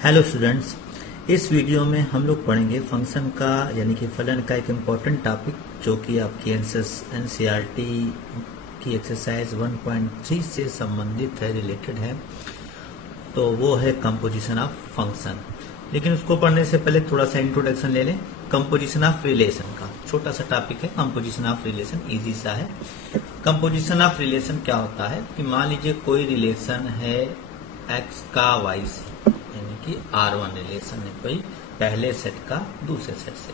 Hello students, इस video में हम लोग पढ़ेंगे फंक्शन का यानी कि फलन का एक इम्पॉर्टेंट टॉपिक जो कि आपकी एनसीईआरटी की एक्सरसाइज 1.3 से संबंधित है, रिलेटेड है। तो वो है कंपोजिशन ऑफ फंक्शन। लेकिन उसको पढ़ने से पहले थोड़ा सा इंट्रोडक्शन ले लें कंपोजिशन ऑफ रिलेशन का। छोटा सा टॉपिक है कंपोजिशन ऑफ रिलेशन, इजी सा है। कंपोजिशन ऑफ रिलेशन क्या होता है कि मान लीजिए कोई रिलेशन है एक्स का वाई से, यानी कि R1 रिलेशन है कोई पहले सेट का दूसरे सेट से,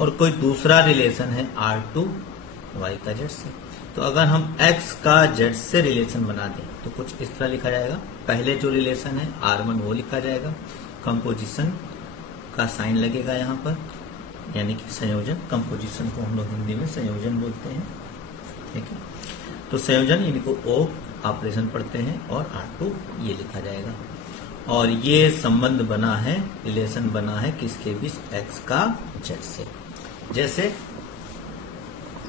और कोई दूसरा रिलेशन है R2 वाई का जेड से। तो अगर हम x का z से रिलेशन बना दें तो कुछ इस तरह लिखा जाएगा। पहले जो रिलेशन है R1 वो लिखा जाएगा, कंपोजिशन का साइन लगेगा यहाँ पर, यानी कि संयोजन। कंपोजिशन को हम लोग हिंदी में संयोजन बोलते हैं, ठीक है। तो संयोजन यानी को ओ ऑपरेशन पढ़ते हैं और R2 ये लिखा जाएगा। और ये संबंध बना है, रिलेशन बना है किसके बीच, x का z से। जैसे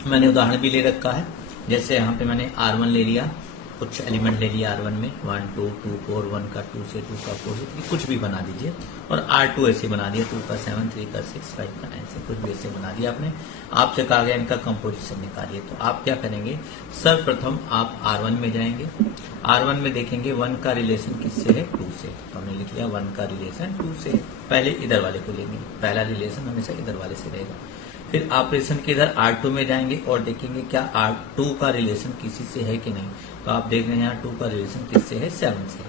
मैंने उदाहरण भी ले रखा है, जैसे यहाँ पे मैंने R1 ले लिया, कुछ एलिमेंट ले लिया R1 में 1 2 2 4, 1 का 2 से, 2 का 4 से, कुछ भी बना दीजिए। और R2 ऐसे बना दिया, 2 का 7, 3 का 6, 5 का 9 से, कुछ भी ऐसे बना दिया आपने। आपसे कहा गया इनका कंपोजिशन निकालिए। तो आप क्या करेंगे, सर्वप्रथम आप R1 में जाएंगे। R1 में देखेंगे 1 का रिलेशन किससे है, 2 से। तो हमने लिख लिया 1 का रिलेशन 2 से। पहले इधर वाले को लेंगे, पहला रिलेशन हमेशा इधर वाले से रहेगा। फिर ऑपरेशन के इधर R2 में जाएंगे और देखेंगे क्या R2 का रिलेशन किसी से है कि नहीं। तो आप देख रहे हैं यहाँ 2 का रिलेशन किससे है, 7 से।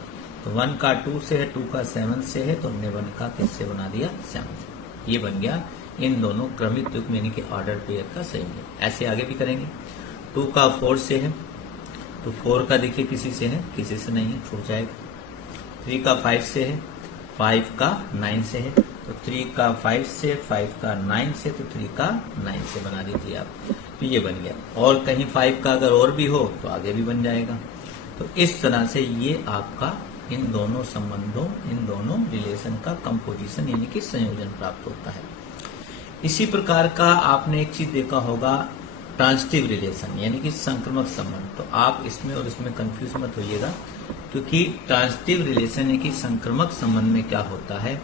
तो 1 का 2 से है, 2 का 7 से है, तो हमने 1 का किससे बना दिया, 7 से। ये बन गया इन दोनों क्रमिक युग्म यानी कि ऑर्डर पेयर का संयोजन। ऐसे आगे भी करेंगे। 2 का 4 से है, तो 4 का देखिए किसी से है, किसी से नहीं है, छूट जाएगा। 3 का 5 से है, 5 का 9 से है, तो 3 का 5 से, 5 का 9 से, तो 3 का 9 से बना दीजिए आप। तो ये बन गया। और कहीं 5 का अगर और भी हो तो आगे भी बन जाएगा। तो इस तरह से ये आपका इन दोनों संबंधों, इन दोनों रिलेशन का कंपोजिशन यानी कि संयोजन प्राप्त होता है। इसी प्रकार का आपने एक चीज देखा होगा, ट्रांजिटिव रिलेशन यानी कि संक्रमक संबंध। तो आप इसमें और इसमें कंफ्यूज मत होइएगा, क्योंकि ट्रांजिटिव रिलेशन यानी कि संक्रमक संबंध में क्या होता है,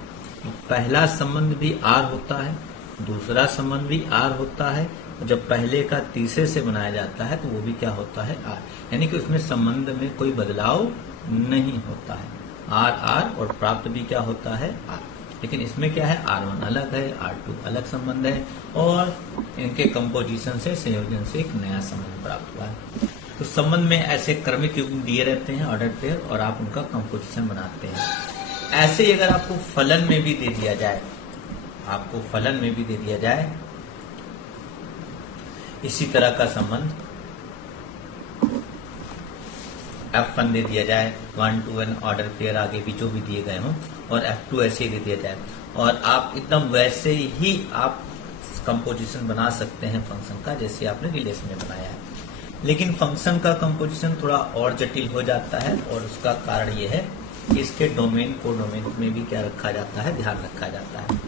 पहला संबंध भी R होता है, दूसरा संबंध भी R होता है। जब पहले का तीसरे से बनाया जाता है तो वो भी क्या होता है, R, यानी कि उसमें संबंध में कोई बदलाव नहीं होता है। R और प्राप्त भी क्या होता है, R। लेकिन इसमें क्या है, R1 अलग है, R2 अलग संबंध है, और इनके कंपोजिशन से, संयोजन से एक नया संबंध प्राप्त हुआ है। तो संबंध में ऐसे क्रमिक युग्म दिए रहते हैं, ऑर्डर पेयर, और आप उनका कंपोजिशन बनाते हैं। ऐसे ही अगर आपको फलन में भी दे दिया जाए, आपको फलन में भी दे दिया जाए इसी तरह का संबंध, F1 दे दिया जाए, 1 to n ऑर्डर पेयर आगे भी जो भी दिए गए हों, और F2 ऐसे ही दे दिया जाए, और आप एकदम वैसे ही आप कंपोजिशन बना सकते हैं फंक्शन का, जैसे आपने रिलेशन में बनाया है। लेकिन फंक्शन का कंपोजिशन थोड़ा और जटिल हो जाता है, और उसका कारण यह है कि इसके डोमेन को डोमेन में भी क्या रखा जाता है, ध्यान रखा जाता है।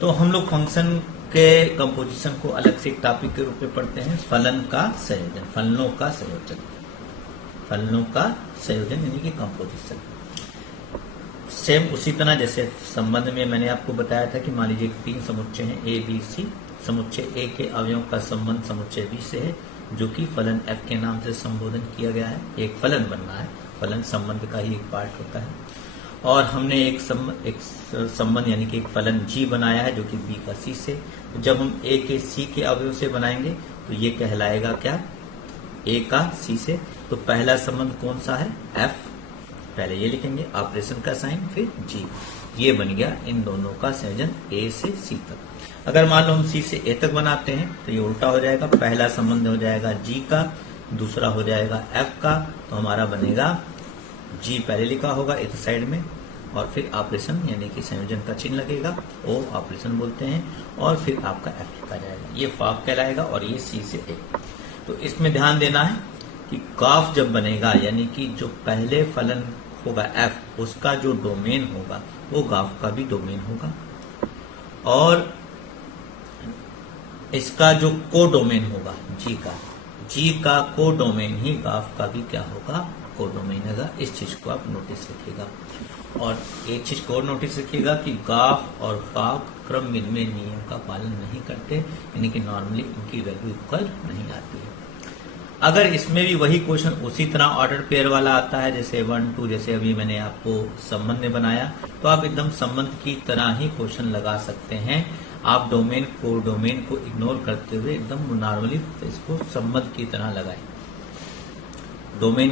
तो हम लोग फंक्शन के कंपोजिशन को अलग से एक टॉपिक के रूप में पढ़ते हैं, फलन का संयोजन, फलनों का संयोजन, फलनों का संयोजन यानी कि कंपोजिशन। सेम उसी तरह जैसे संबंध में मैंने आपको बताया था कि मान लीजिए 3 समुच्चय हैं A B C। समुच्चय A के अवयवों का संबंध समुच्चय B से है, जो कि फलन F के नाम से संबोधन किया गया है। एक फलन बनना है, फलन संबंध का ही एक पार्ट होता है। और हमने एक संबंध यानी कि एक फलन G बनाया है, जो कि B का C से। तो जब हम A के C के अवयव से बनाएंगे तो ये कहलाएगा क्या, A का C से। तो पहला संबंध कौन सा है, F, पहले ये लिखेंगे, ऑपरेशन का साइन, फिर G। ये बन गया इन दोनों का संयोजन A से C तक। अगर मान लो हम C से A तक बनाते हैं तो ये उल्टा हो जाएगा, पहला संबंध हो जाएगा G का, दूसरा हो जाएगा F का। तो हमारा बनेगा G पहले लिखा होगा इस साइड में, और फिर ऑपरेशन यानी कि संयोजन का चिन्ह लगेगा, O ऑपरेशन बोलते हैं, और फिर आपका F लिखा जाएगा। ये फॉर्म कहलाएगा, और ये C से A। तो इसमें ध्यान देना है कि ग्राफ जब बनेगा, यानी कि जो पहले फलन होगा F, उसका जो डोमेन होगा वो ग्राफ का भी डोमेन होगा, और इसका जो को डोमेन होगा G का को डोमेन ही ग्राफ का भी क्या होगा, कोडोमेन होगा। इस चीज को आप नोटिस रखिएगा। और एक चीज को और नोटिस रखिएगा कि गाफ और फाक क्रम विनिमय नियम का पालन नहीं करते, यानी कि नॉर्मली इनकी वैल्यू इक्वल नहीं आती है। अगर इसमें भी वही क्वेश्चन उसी तरह ऑर्डर पेयर वाला आता है, जैसे 1 2, जैसे अभी मैंने आपको संबंध में बनाया, तो आप एकदम संबंध की तरह ही क्वेश्चन लगा सकते हैं। आप डोमेन को इग्नोर करते हुए एकदम नॉर्मली इसको संबंध की तरह लगाएं। डोमेन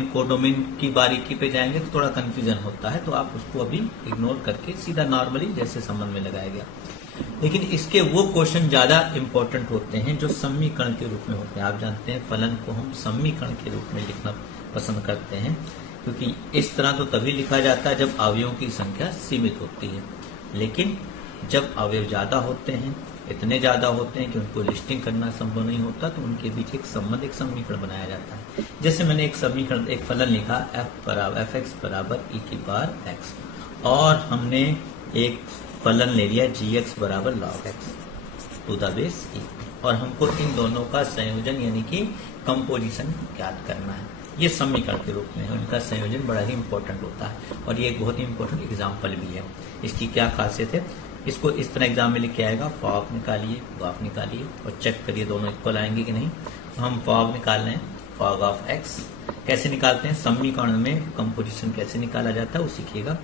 की बारीकी पे जाएंगे तो थोड़ा कंफ्यूजन होता है, तो आप उसको अभी इग्नोर करके सीधा नॉर्मली जैसे संबंध में लगाया गया। लेकिन इसके वो क्वेश्चन ज्यादा इंपॉर्टेंट होते हैं जो समीकरण के रूप में होते हैं। आप जानते हैं फलन को हम समीकरण के रूप में लिखना पसंद करते हैं, क्योंकि इस तरह तो तभी लिखा जाता है जब अवयवों की संख्या सीमित होती है। लेकिन जब अवयव ज्यादा होते हैं, इतने ज्यादा होते हैं कि उनको लिस्टिंग करना संभव नहीं होता, तो उनके बीच एक संबंध, एक समीकरण बनाया जाता है। जैसे मैंने एक फलन लिखा f(x) बराबर e⁻x, और हमने एक फलन ले लिया gx बराबर log x to the base e, और हमको इन दोनों का संयोजन यानी कि कंपोजिशन ज्ञात करना है। ये समीकरण के रूप में, उनका संयोजन बड़ा ही इंपॉर्टेंट होता है, और ये एक बहुत ही इंपॉर्टेंट एग्जाम्पल भी है। इसकी क्या खासियत है, इसको इस तरह एग्जाम में लिख के आएगा, फॉग निकालिए, गाफ निकालिए और चेक करिए दोनों इक्वल आएंगे कि नहीं। तो हम फॉग निकाल रहे हैं, फॉग ऑफ एक्स कैसे निकालते हैं, समीकरण में कंपोजिशन कैसे निकाला जाता है वो सीखिएगा।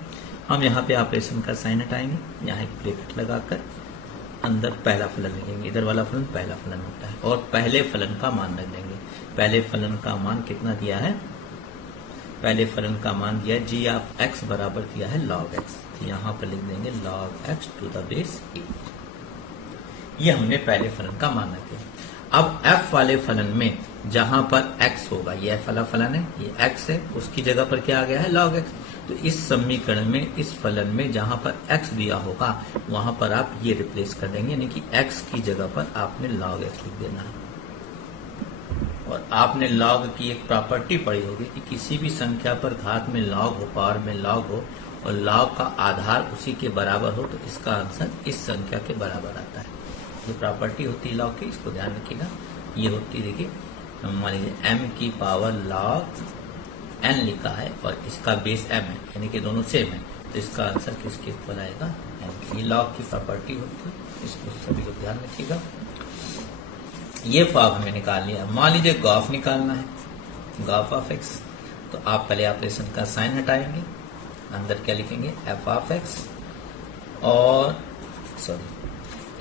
हम यहाँ पे ऑपरेशन का साइन हटाएंगे, यहाँ एक ब्रैकेट लगाकर अंदर पहला फलन लिखेंगे, इधर वाला फलन पहला फलन होता है, और पहले फलन का मान रख देंगे। पहले फलन का मान कितना दिया है, पहले फलन का मान दिया है जी ऑफ एक्स बराबर दिया है log x, तो यहाँ पर लिख देंगे log x to the base e। ये हमने पहले फलन का मान रख दिया। अब f वाले फलन में जहां पर x होगा, ये f वाला फलन है, ये x है, उसकी जगह पर क्या आ गया है log x। तो इस समीकरण में, इस फलन में जहां पर x दिया होगा वहां पर आप ये रिप्लेस कर देंगे, यानी कि x की जगह पर आपने log x लिख देना है। और आपने log की एक प्रॉपर्टी पढ़ी होगी कि किसी भी संख्या पर घात में log हो, पावर में log हो, और log का आधार उसी के बराबर हो, तो इसका आंसर इस संख्या के बराबर आता है। ये प्रॉपर्टी होती है log की, इसको ध्यान रखिएगा। ये होती है, देखिए मान लीजिए m की पावर log n लिखा है और इसका बेस m है, यानी कि दोनों सेम है, तो इसका आंसर किसके इक्वल आएगा, m। ये log की प्रॉपर्टी होती है, इसको सभी को ध्यान रखिएगा। ये फॉग हमें निकाल लिया। मान लीजिए गाफ निकालना है, गाफ ऑफ एक्स, तो आप पहले ऑपरेशन का साइन हटाएंगे, अंदर क्या लिखेंगे f ऑफ एक्स, और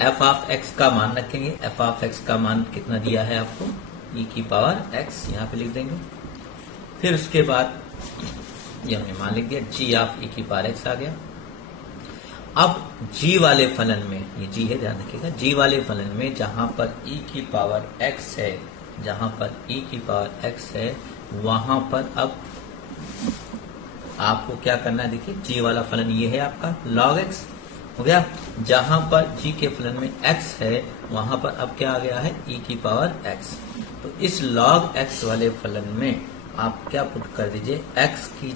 f ऑफ एक्स का मान रखेंगे। f ऑफ एक्स का मान कितना दिया है आपको, e⁻x, यहाँ पे लिख देंगे। फिर उसके बाद ये हमने मान लिख दिया, g ऑफ e⁻x आ गया। अब g वाले फलन में, ये g है ध्यान रखिएगा, g वाले फलन में जहां पर e⁻x है, जहां पर e⁻x है, वहां पर अब आपको क्या करना है, देखिए g वाला फलन ये है आपका log x हो गया। जहां पर g के फलन में x है वहां पर अब क्या आ गया है e⁻x। तो इस log x वाले फलन में आप क्या पुट कर दीजिए, x की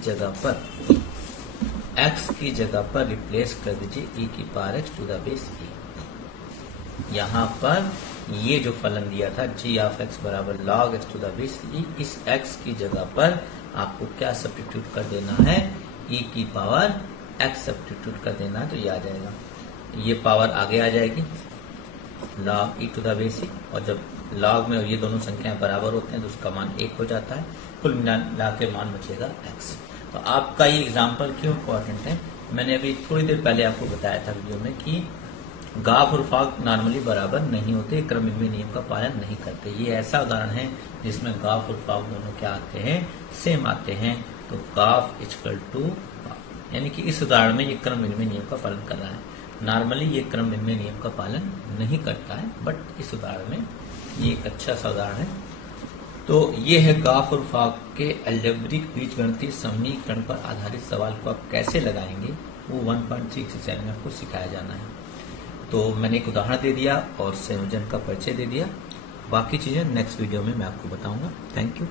जगह पर रिप्लेस कर दीजिए e⁻x to the base e। यहाँ पर ये जो फलन दिया था g ऑफ x बराबर log x to the base e, इस x की जगह पर आपको क्या सब्स्टिट्यूट कर देना है, e⁻x सब्स्टिट्यूट कर देना है, तो ये आ जाएगा, ये पावर आगे आ जाएगी log e to the base e, और जब log में ये दोनों संख्याएं बराबर होते हैं तो उसका मान 1 हो जाता है, कुल मिला के मान बचेगा x। तो आपका ये एग्जाम्पल क्यों इम्पोर्टेंट है, मैंने अभी थोड़ी देर पहले आपको बताया था वीडियो में कि गाफ और फाग नॉर्मली बराबर नहीं होते, क्रम विनिमय नियम का पालन नहीं करते। ये ऐसा उदाहरण है जिसमें गाफ और फाग दोनों क्या आते हैं, सेम आते हैं। तो गाफ इक्वल टू, यानी कि इस उदाहरण में ये क्रम विनिमय नियम का पालन कर रहा है। नॉर्मली ये क्रम विनिमय नियम का पालन नहीं करता है, बट इस उदाहरण में ये एक अच्छा सा उदाहरण है। तो ये है गाफ और फाग के अलजेब्रिक बीजगणितीय समीकरण पर आधारित सवाल को आप कैसे लगाएंगे, वो 1.3 एक्सरसाइज में आपको सिखाया जाना है। तो मैंने एक उदाहरण दे दिया और संयोजन का परिचय दे दिया, बाकी चीजें नेक्स्ट वीडियो में मैं आपको बताऊंगा। Thank you.